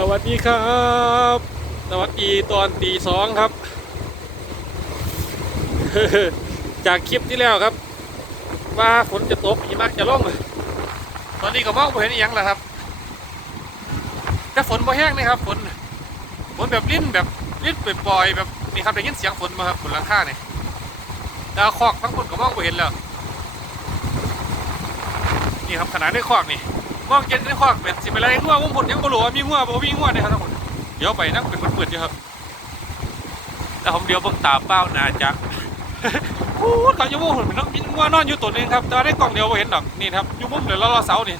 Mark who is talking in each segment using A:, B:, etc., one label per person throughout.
A: สวัสดีครับ สวัสดีตอนตีสองครับ จากคลิปที่แล้วครับ ว่าฝนจะตกหิมะจะล่องตอนนี้ก็มองไม่เห็นอหยังแล้วครับแต่ฝนบ่แห้งนะครับฝนฝนแบบลิ้นแบบลิ้นปล่อยๆแบบนี่ครับได้ยินเสียงฝนมาครับฝนหลังคาเนี่ยดาวคอกทั้งฝนก็มองไม่เห็นแล้วนี่ครับขนาดในคอกนี่ มองเย็นในคอกเป็นสิเป็นอะไรงัวมุมผลยังบ่รู้ว่ามีงัวบ่มีงัวเนี่ยครับทั้งหมดเดี๋ยวไปนั่งเป็นมืดๆอยู่ครับแต่ผมเดี๋ยวเบิ่งตาเป้านาจะพูดเขาอยู่มุมผมเป็นมีงัวนอนอยู่ตัวนึงครับแต่ว่าในกล่องเดียวบ่เห็นดอกนี่ครับอยู่มุมเดี๋ยวเรารอเสานี่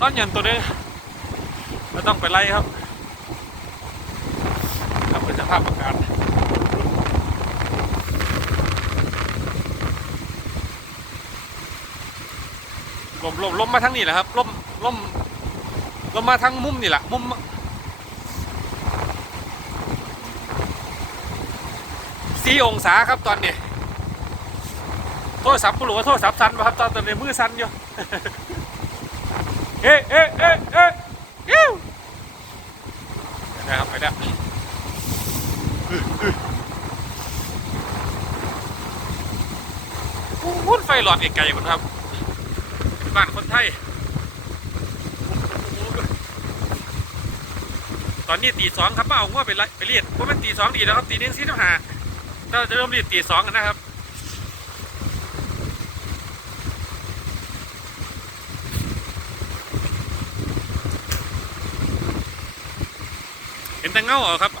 A: นอนยันตัวนึงเราต้องไปไล่ครับครับเป็นสภาพอากาศล มลมลมมาทั้งนี้แหละครับลมลมลมมาทั้งมุมนี่แหละมุมสี่องศาครับตอนนี้โทรศัพท์ก็รู้ว่าโทรศัพท์สั่นป่ะครับตอนตอนนี้มือสันอยู่เอ๊ะเอ๊ะเอ๊ะเอ๊ะยิ้วนะครับไปแล้วพุ่นไฟหลอดไกลๆคนครับ บ้านคนไทย ตอนนี้ตีสองครับมาเอาง้วไปไล่ไปเรียนเพราะมันตีสองดีแล้วครับ ตีหนึ่งสี่สิบห้าเราจะเริ่มเรียนตีสองกันนะครับเห็นแต่เงาเหรอครับ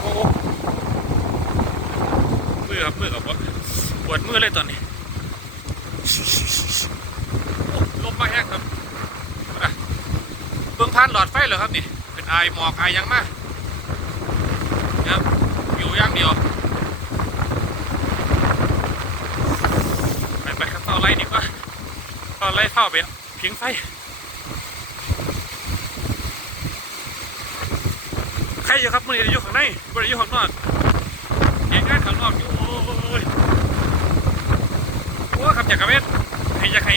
A: โอ้มือครับมือกับปวดมือเลยตอนนี้ ลมมาแห้งครับอะเบิ่งผ่านหลอดไฟเหรอครับนี่ เป็นไอหมอกไอยังมากนะครับอยู่ย่างเดียว ไปไปครับเฝ้าไล่ดีกว่าเฝ้าไล่เฝ้าไปเพียงไฟใครอยู่ครับมันอยู่ข้างในมันอยู่ข้างนอกเห็นงานข้างนอกอยู่โอ้ยโอ้ ครับอยากกระเวทให้อยากให้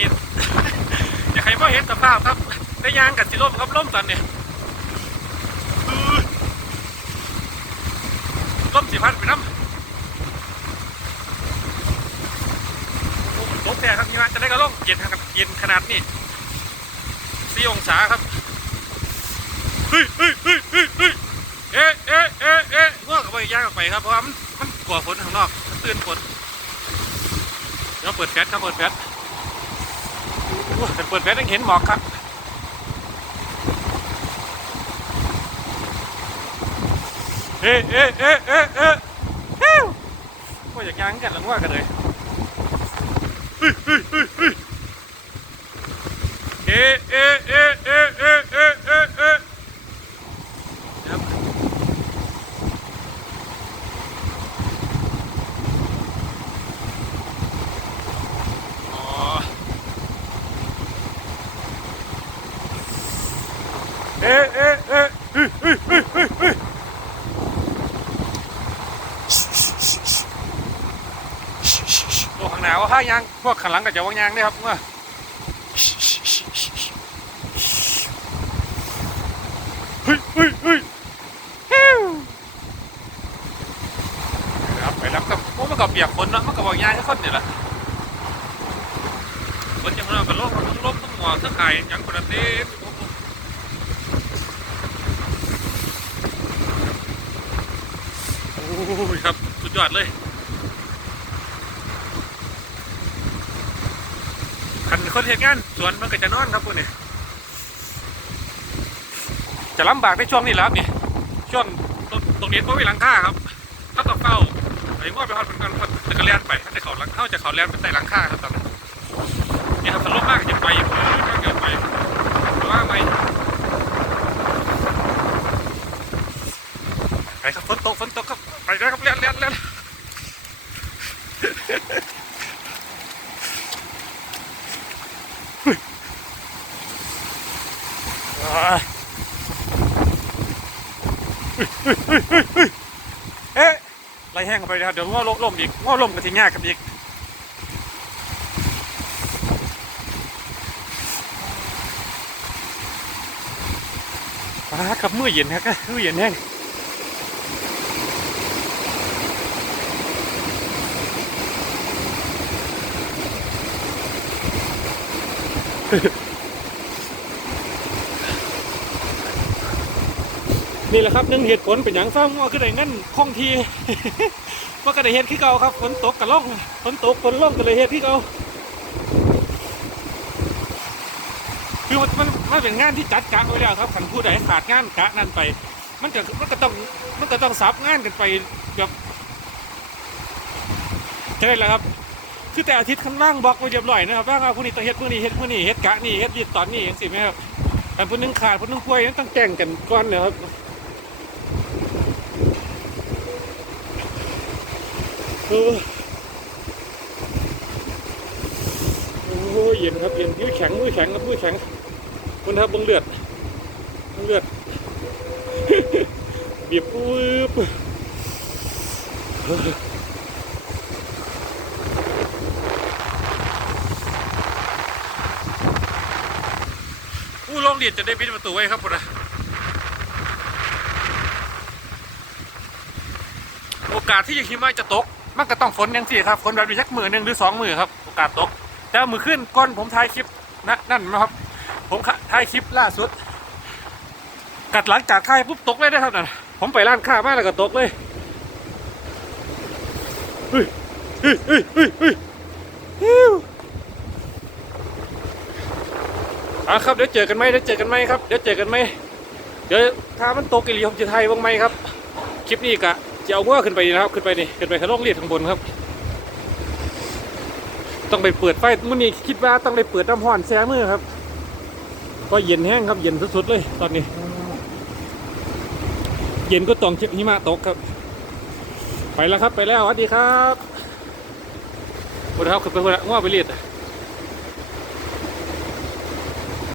A: อยากให้พ่อเห็นสภาพครับได้ยางกับสิล่มครับล่มตอนเนี่ยล่มสิพันไปน้ำโอ้ตกแต่ครับนี่มาจะได้กระล่มเย็นครับเย็นขนาดนี้สี่องศาครับเฮ้ยเฮ้ยเฮ้ยเฮ้ยเฮ้ยเอ๊ะเอ๊ะเอ๊ะเอ๊ะง่วงกับไปยางออกไปครับเพราะว่ามันมันกลัวฝนข้างนอกตื่นฝน เขาเปิดแฟลชเขาเปิดแฟลชเปิดแฟลชยังเห็นหมอกครับเอ๊ะเอ๊ะเอ๊ะเอ๊ะเอเฮ้ยก็อยากยางกันหลังว่ากันเลยเฮ้ยเฮ้ยเฮ้ยเอ๊ะเอ๊ะเอ๊ะเอ๊ะเอ๊ะ อ๊ะเอ๊ะเอ๊ะเฮ้ยเฮ้ยเฮ้ยเฮ้ยเฮ้ยโอ้ข้างหน้าว่าห้ายางพวกข้างหลังก็จะว่างยางด้ครับว่าเฮ้ยเฮ้ยเฮ้ยฮิ้วครับไปรับกับโอ้มันก็เปียกฝนเนาะมันก็ว่างยางแค่คนนี่แหละคนยังเราเป็นโรคทั้งลมทั้งหมอทั้งไข่ยังประเทศโอ้ย ครับ สุดยอดเลย คันคนเหตุงาน สวนมันก็จะนอนครับพวกนี้จะลำบากในช่วงนี้แล้วครับนี่ ช่วงตรงตรงนี้เพราะมีหลังคาครับ ถ้าต้องเฝ้าไอ้ง้อไปฮอดเหมือนกันจะกระเลียนไปถ้าจะเขาหลังเข้าจะเขาเลียนไปใต้หลังคาครับตอนนั้นี่ครับสลบมากจะไปถ้าเกิดไปว่าไปไปครับฝนตกฝนตกครับไปแล้วครับเลี้ยนเลี้ยนเลี้ยนเฮ้ยอ่า เอ๊ะไล่แห้งไปนะครับเดี๋ยวง้อล่มอีกง้อล่มกันทีง่ายกันอีกคฟ้ากับมือเย็นฮะก็มือเย็นแห้ง นี่แหละครับหนึ่งเหตุผลเป็นอย่างฟ้ามัวคือได้เงินคงทีว่าก็ได้เฮ็ดคือเก่าครับฝนตกกับล่องฝนตกฝนล่องก็เลยเฮ็ดคือเก่าคือมันมันมันเป็นงานที่จัดกะไว้แล้วครับขันผู้ใดขาดงานกะนั้นไป มันก็มันก็ต้องมันก็ต้องสับงานกันไปแบบใช่แล้วครับ คือแต่อาทิตย์คันว่างบล็อกไว้เรียบร้อยนะครับว่างเอาผู้นี้ต้องเฮ็ดผู้นี้เฮ็ดผู้นี้เฮ็ดกะนี่เฮ็ดนี่ตอนนี้อย่างสิไหมครับแต่ผู้นึงขาดผู้นึงป่วยนั้นต้องแจ้งกันก่อนนะครับ เออโอ้ยเย็นครับเย็นมือแข็งมือแข็งครับมือแข็งคุณครับบังเลือดเบังเลือดเบียบปุ๊บอู้ลองเรียนจะได้ปิดประตูไว้ครับผมนะโอกาสที่หิมะจะตก มันก็ต้องฝนอย่างสี่ครับฝนแบบนี้สักมือหนึ่งหรือสองมือครับโอกาสตก แต่มือขึ้นก้อนผมถ่ายคลิปนะนั่นนะครับ ผมถ่ายคลิปล่าสุด กัดหลังจากถ่ายปุ๊บตกเลยนะครับนั่นผมไปร้านค้ามาแล้วก็ตกเลยเฮ้ยเฮ้ยเฮ้ยเฮ้ยเฮ้ยฮิวอะครับเดี๋ยวเจอกันไหมเดี๋ยวเจอกันไหมครับเดี๋ยวเจอกันไหมเดี๋ยวถ้ามันตกอีหลีผมจะถ่ายบ้างไหมครับ คลิปนี้กะ จะเอาเมื่อขึ้นไปนี่นะครับ ขึ้นไปนี่ขึ้นไปข้างนอกเรียดข้างบนครับ ต้องไปเปิดไฟมื้อนี้คิดว่าต้องไปเปิดน้ำห้อนแช่มือครับ ก็เย็นแห้งครับเย็นสุดๆเลย ตอนนี้ เย็นก็ต้องเช็คหิมะตกครับ ไปแล้วครับไปแล้วสวัสดีครับสวัสดีครับขึ้นไปคนละง้อไปเรียด